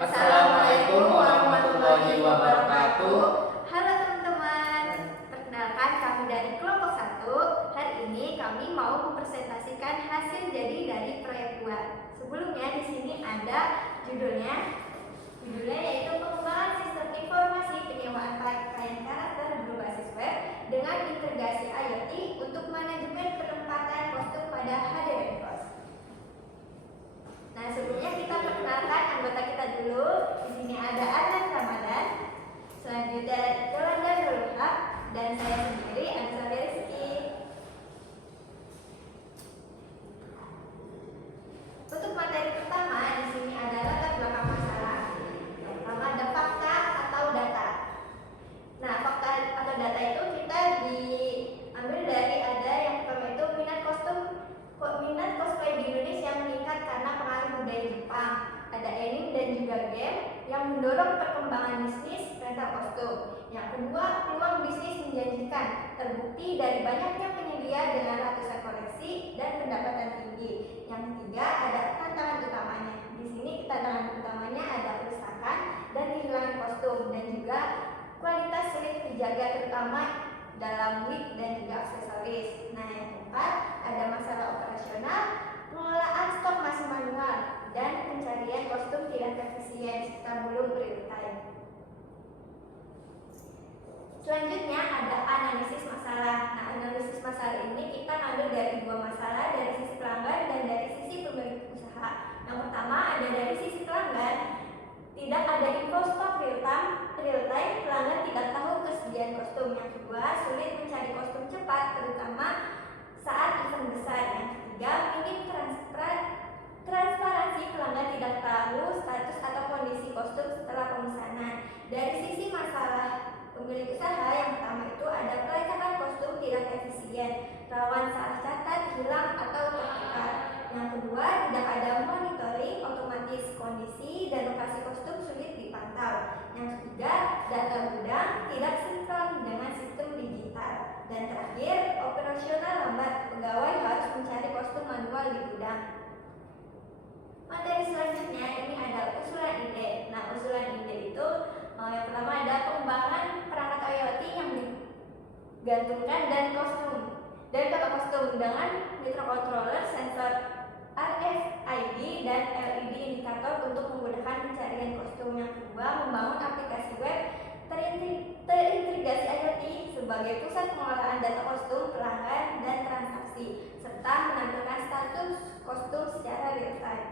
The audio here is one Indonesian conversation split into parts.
Assalamualaikum warahmatullahi wabarakatuh. Halo teman-teman, perkenalkan kami dari kelompok 1. Hari ini kami mau mempresentasikan hasil jadi dari proyek 2. Sebelumnya di sini ada judulnya yaitu pengembangan sistem informasi penyewaan pakaian karakter berbasis web dengan integrasi IoT untuk manajemen penempatan kostum pada HDR Cost. Nah, sebelumnya kita perkenalkan anggota kita dulu. Di sini ada Adnan Ramadan, selanjutnya Yolanda Nurulhaq, dan saya sendiri Anissa Rizky. Untuk materi pertama di sini ada latar belakang masalah. Yang pertama ada fakta atau data. Nah, fakta atau data itu kita diambil dari ada yang pertama itu minat cosplay di Indonesia meningkat karena pengaruh budaya Jepang. Ada anime dan juga game yang mendorong perkembangan bisnis rental kostum. Yang kedua, peluang bisnis menjanjikan, terbukti dari banyaknya penyedia dengan ratusan koleksi dan pendapatan tinggi. Yang ketiga, ada tantangan utamanya. Di sini tantangan utamanya ada kerusakan dan kehilangan kostum dan juga kualitas sulit dijaga terutama dalam wig dan juga aksesoris. Nah, yang keempat ada masalah operasional, pengelolaan stok masih manual dan pencarian kostum tidak efisien serta belum real time. Selanjutnya ada analisis masalah. Nah, analisis masalah ini kita ambil dari dua masalah, dari sisi pelanggan dan dari sisi pemilik usaha. Yang pertama ada dari sisi pelanggan, tidak ada info stok real time, pelanggan tidak tahu kesediaan kostum. Yang kedua, sulit mencari kostum cepat, terutama saat event besar. Yang ketiga, minim transparansi, pelanggan tidak tahu status atau kondisi kostum setelah pemesanan. Dari sisi masalah pemilik usaha, yang pertama itu ada pelacakan kostum tidak efisien, rawan salah catat, hilang atau tertukar. Yang kedua, tidak ada monitoring otomatis, kondisi dan lokasi kostum sulit dipantau. Yang ketiga, data gudang tidak sinkron dengan sistem digital. Dan terakhir, operasional lambat, pegawai harus mencari kostum manual di gudang. Materi selanjutnya ini ada usulan ide. Nah, usulan ide itu yang pertama ada pengembangan perangkat IoT yang digantungkan dan kotak kostum dengan microcontroller, sensor RFID dan LED indikator untuk memudahkan pencarian kostum. Yang kedua, membangun aplikasi web terintegrasi IoT sebagai pusat pengelolaan data kostum, pelanggan, dan transaksi, serta menampilkan status kostum secara real time.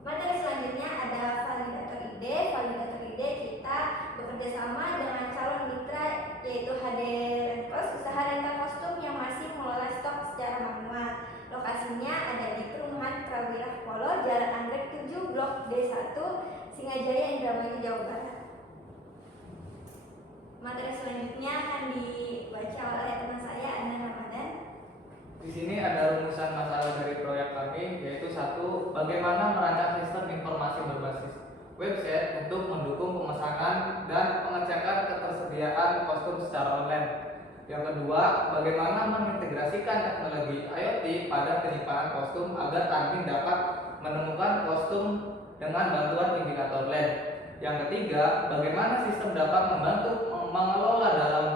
Materi selanjutnya ada validator ide. Validator ide kita bekerja sama dengan calon mitra yaitu HDR Cost, usaha rental kostum yang masih mengelola stok secara manual. Lokasinya ada di Perumahan Prawira Polo, Jalan Anggrek 7, Blok D1, Singajaya, Indramayu, Jawa Barat. Materi selanjutnya akan dibaca oleh teman saya, Adnan Ramadan. Di sini ada rumusan masalah dari proyek kami, yaitu 1. Bagaimana merancang sistem informasi berbasis website untuk mendukung pemesanan dan pengecekan ketersediaan kostum secara online. Yang kedua, bagaimana mengintegrasikan teknologi IoT pada penyimpanan kostum agar admin dapat menemukan kostum dengan bantuan indikator LED. Yang ketiga, bagaimana sistem dapat membantu mengelola dalam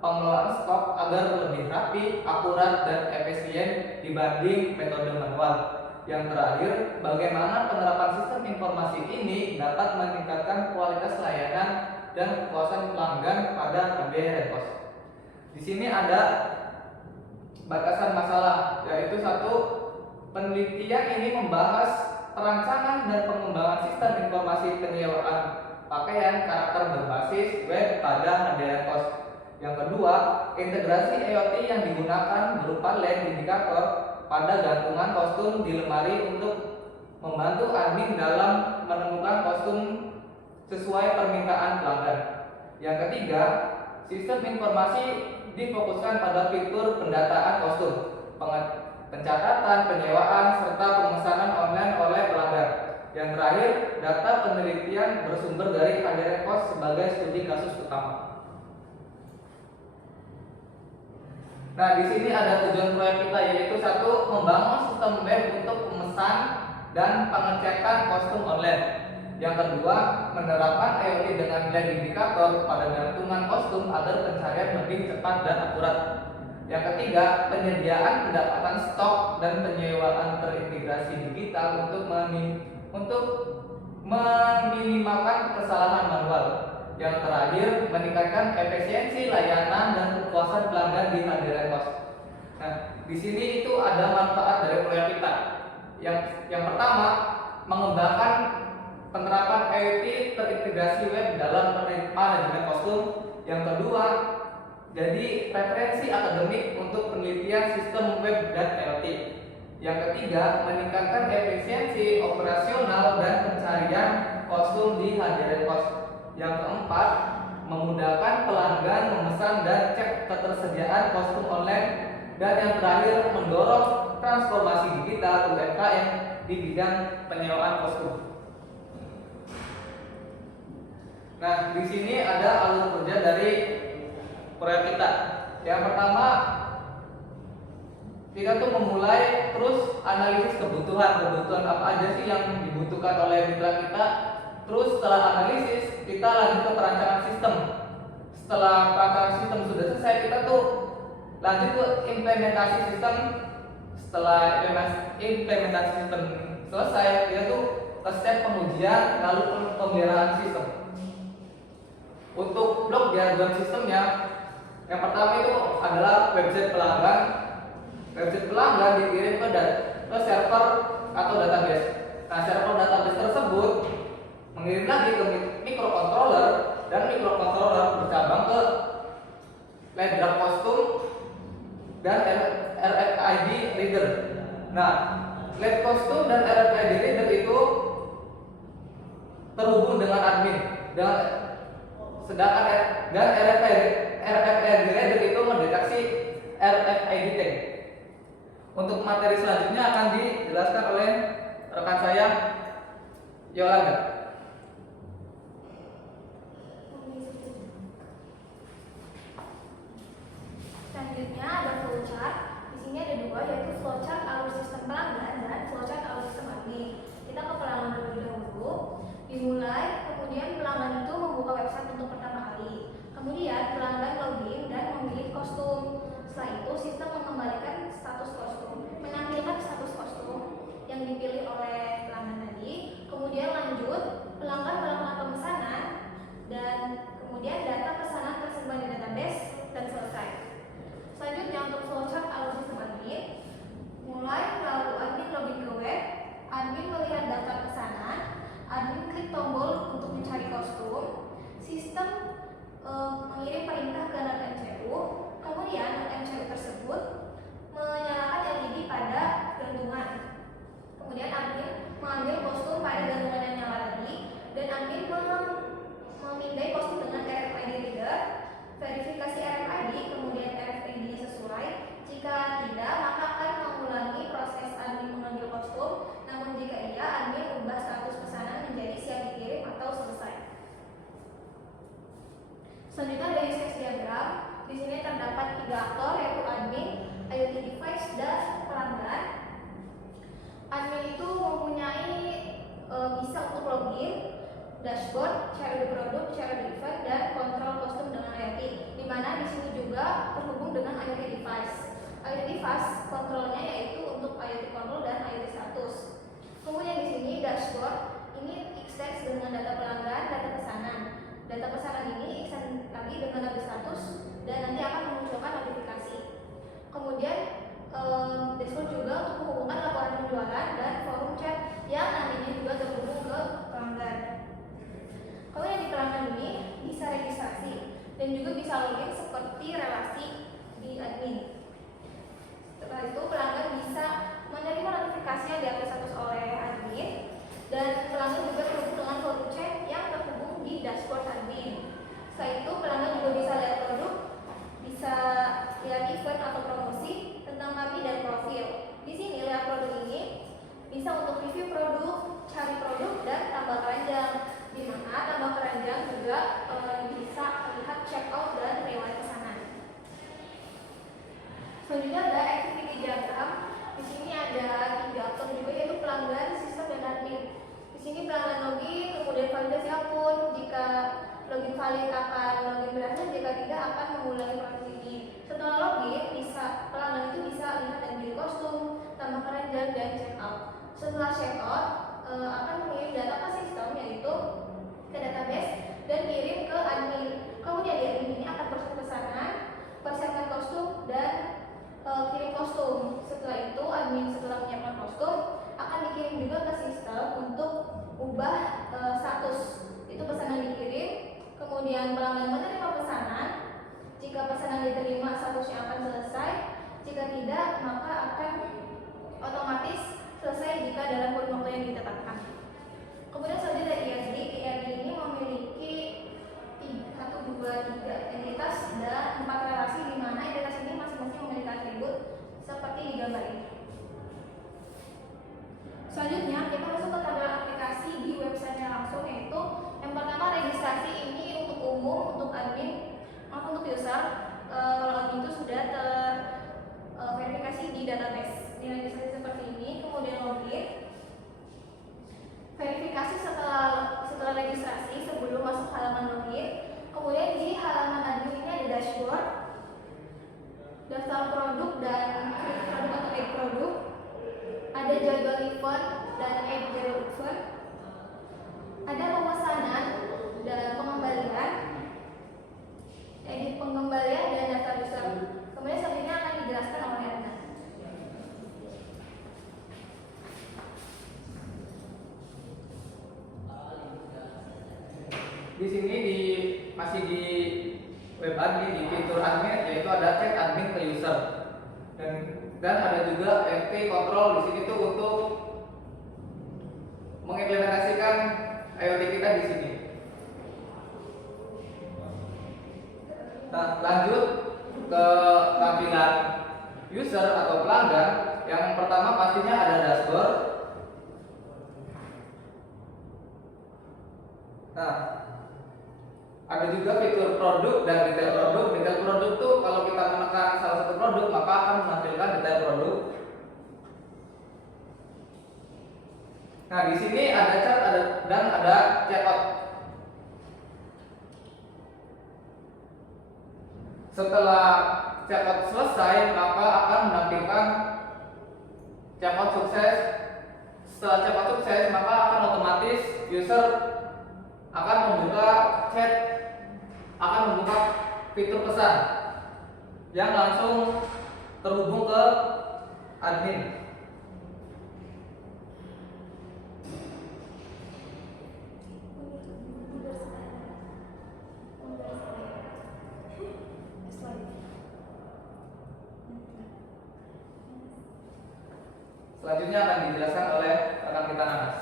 pengelolaan stok agar lebih rapi, akurat, dan efisien dibanding metode manual. Yang terakhir, bagaimana penerapan sistem informasi ini dapat meningkatkan kualitas layanan dan kepuasan pelanggan pada HDR Cost. Di sini ada batasan masalah, yaitu 1. Penelitian ini membahas perancangan dan pengembangan sistem informasi penyewaan pakaian karakter berbasis web pada HDR Cost. Yang kedua, integrasi IoT yang digunakan berupa LED indikator pada gantungan kostum di lemari untuk membantu admin dalam menemukan kostum sesuai permintaan pelanggan. Yang ketiga, sistem informasi difokuskan pada fitur pendataan kostum, pencatatan, penyewaan, serta pemesanan online oleh pelanggan. Yang terakhir, data penelitian bersumber dari HDR Cost sebagai studi kasus utama. Nah, di sini ada tujuan proyek kita, yaitu 1. Membangun sistem web untuk pemesan dan pengecekan kostum online. Yang kedua, menerapkan IoT dengan nilai indikator pada gantungan kostum agar pencarian lebih cepat dan akurat. Yang ketiga, penyediaan pendapatan stok dan penyewaan terintegrasi digital untuk meminimalkan kesalahan manual. Yang terakhir, meningkatkan efisiensi layanan dan kepuasan pelanggan di hadiran pos. Nah, di sini itu ada manfaat dari proyek kita. Yang pertama, mengembangkan penerapan IoT terintegrasi web dalam manajemen kostum. Yang kedua, jadi referensi akademik untuk penelitian sistem web dan IoT. Yang ketiga, meningkatkan efisiensi operasional dan pencarian kostum di hadiran pos. Yang keempat, memudahkan pelanggan memesan dan cek ketersediaan kostum online. Dan yang terakhir, mendorong transformasi digital UMKM di bidang penyewaan kostum. Nah, di sini ada alur kerja dari proyek kita. Yang pertama, kita tuh memulai terus analisis kebutuhan apa aja sih yang dibutuhkan oleh mitra kita. Terus setelah analisis, kita lanjut ke perancangan sistem. Setelah perancangan sistem sudah selesai, kita tuh lanjut ke implementasi sistem. Setelah implementasi sistem selesai, kita tuh ke step pengujian lalu pemeliharaan sistem. Untuk blok diagram sistemnya, yang pertama itu adalah website pelanggan. Website pelanggan dikirim ke server atau database. Nah, server database tersebut mengirim lagi ke microcontroller dan microcontroller bercabang ke LED drop kostum dan RFID reader. Nah, LED kostum dan RFID reader itu terhubung dengan admin. Sedangkan RFID reader itu mendeteksi RFID tag. Untuk materi selanjutnya akan dijelaskan oleh rekan saya Yolanda. Selanjutnya ada flowchart. Di sini ada dua, yaitu flowchart alur sistem pelanggan dan flowchart alur sistem admin. Kita ke pelanggan terlebih dahulu. Dimulai, kemudian pelanggan itu membuka website untuk pertama kali. Kemudian pelanggan login dan memilih kostum. Setelah itu sistem mengembalikan status kostum, menampilkan status kostum yang dipilih oleh pelanggan tadi. Kemudian lanjut, pelanggan melakukan pemesanan dan kemudian data pesanan tersimpan di database dan selesai. Selanjutnya untuk flowchart alur sistem admin, mulai lalu admin login ke web, admin melihat daftar pesanan, admin klik tombol untuk mencari kostum, sistem mengirim perintah ke node MCU, kemudian node MCU tersebut menyalakan LED pada gantungan. Kemudian admin mengambil kostum pada gantungan yang nyala tadi, dan admin memindai kostum dengan RFID reader, verifikasi RFID, kemudian RFID-nya sesuai. Jika tidak, maka akan mengulangi proses admin mengambil kostum. Namun jika iya, admin ubah status pesanan menjadi siap dikirim atau selesai. Selanjutnya ada use case diagram. Di sini terdapat 3 aktor, yaitu admin, IoT device, dan pelanggan. Admin itu mempunyai bisa untuk login, dashboard, cara produk, cara event, dan kontrol kostum dengan IoT. Di mana di sini juga terhubung dengan IoT device. IoT device kontrolnya yaitu untuk IoT control dan IoT status. Kemudian di sini dashboard ini extend dengan data pelanggan, data pesanan. Data pesanan ini extend lagi dengan data status dan nanti akan memunculkan notifikasi. Kemudian dashboard juga untuk menghubungkan laporan penjualan dan forum chat yang nantinya juga terhubung ke pelanggan. Kemudian di pelanggan ini bisa registrasi dan juga bisa login seperti relasi di admin. kali kapan login berhasil, jika tidak akan mengulangi proses ini. Setelah login, pelanggan itu bisa lihat dan pilih kostum, tambah keranjang, dan check out. Setelah check out, akan mengirim data ke sistem, yaitu ke database, dan kirim ke admin. Kemudian di admin ini akan proses pesanan, persiapkan kostum, dan kirim kostum. Setelah itu admin setelah menyiapkan kostum akan dikirim juga ke sistem untuk ubah status. Itu pesanan dikirim, kemudian pelanggan menerima pesanan. Jika pesanan diterima, statusnya akan selesai. Jika tidak, maka akan otomatis selesai jika dalam kurun waktu yang ditetapkan. Kemudian selanjutnya dari IRD. IRD ini memiliki 3 entitas dan 4 relasi, di mana entitas ini masing-masing memiliki atribut seperti di gambar ini. Selanjutnya kita masuk ke tabel aplikasi di websitenya langsung, yaitu yang pertama registrasi. Ini untuk umum, untuk admin, untuk user. Kalau admin itu sudah terverifikasi di database. Ini registrasi seperti ini, kemudian login. Verifikasi setelah registrasi sebelum masuk halaman login. Kemudian di halaman admin ini ada dashboard, daftar produk dan klik produk atau add produk, ada jadwal event dan add jadwal event, ada pemesanan dan pengembalian, edit pengembalian, dan daftar user. Kemudian selanjutnya akan dijelaskan oleh Anda. Di sini masih di web admin, di fitur admin, yaitu ada chat admin ke user, dan ada juga FP control. Di sini tuh untuk mengimplementasikan IoT kita di sini. Nah, lanjut ke tampilan user atau pelanggan. Yang pertama pastinya ada dashboard. Nah, ada juga fitur produk dan detail produk. Detail produk tuh kalau kita menekan salah satu produk maka akan menampilkan detail produk. Nah, di sini ada chat dan ada checkout. Setelah checkout selesai maka akan menampilkan checkout sukses. Setelah checkout sukses maka akan otomatis user akan membuka chat, akan membuka fitur pesan yang langsung terhubung ke admin. Selanjutnya akan dijelaskan oleh rekan kita Nanas.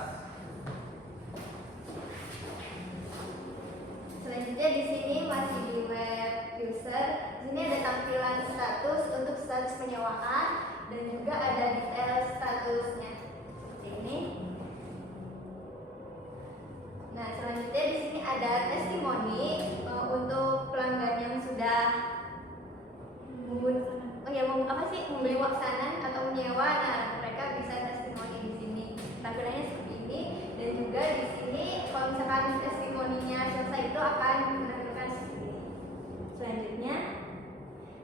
Selanjutnya di sini masih di web user. Di sini ada tampilan status untuk status penyewaan dan juga ada detail statusnya seperti ini. Nah, selanjutnya di sini ada testimoni untuk pelanggan yang sudah membeli pesanan atau menyewa. Nah, mereka bisa testimoni di sini. Tampilannya seperti ini, dan juga di sini kalau misalkan testimoninya selesai itu akan menampilkan seperti ini. Selanjutnya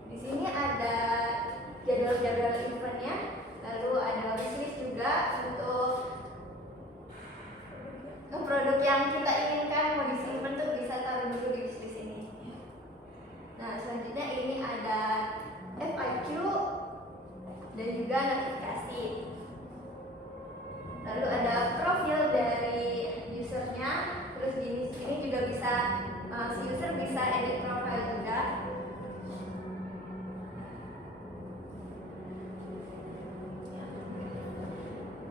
di sini ada jadwal-jadwal eventnya, lalu ada wishlist juga untuk produk yang kita inginkan mau disimpan tuh bisa taruh dulu di wishlist ini. Nah, selanjutnya ini ada FAQ dan juga notifikasi. Lalu ada profil dari usernya, terus di sini juga bisa si user bisa edit profil juga.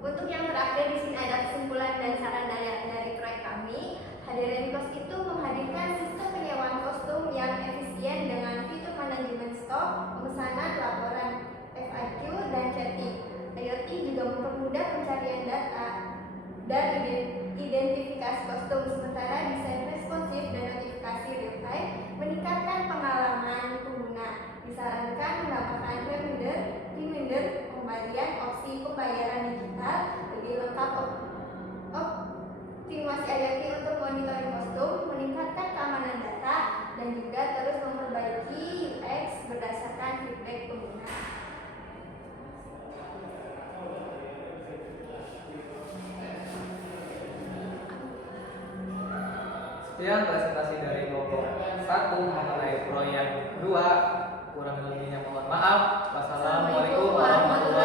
Untuk yang terakhir di sini ada kesimpulan dan saran dari proyek kami. Hadirin Kos itu menghadirkan sistem penyewaan kostum yang efisien dengan fitur manajemen stok, pemesanan, laporan, FAQ, dan chatting. IoT juga mempermudah pencarian data dan identifikasi kostum, sementara desain responsif dan notifikasi real time meningkatkan pengalaman pengguna. Disarankan menambahkan reminder, pembalian, opsi pembayaran digital, lebih lengkap optimasi IoT untuk monitoring kostum, meningkatkan keamanan data, Sekian presentasi dari kelompok 1 mengenai proyek 2. Kurang lebihnya mohon maaf. Wassalamualaikum warahmatullahi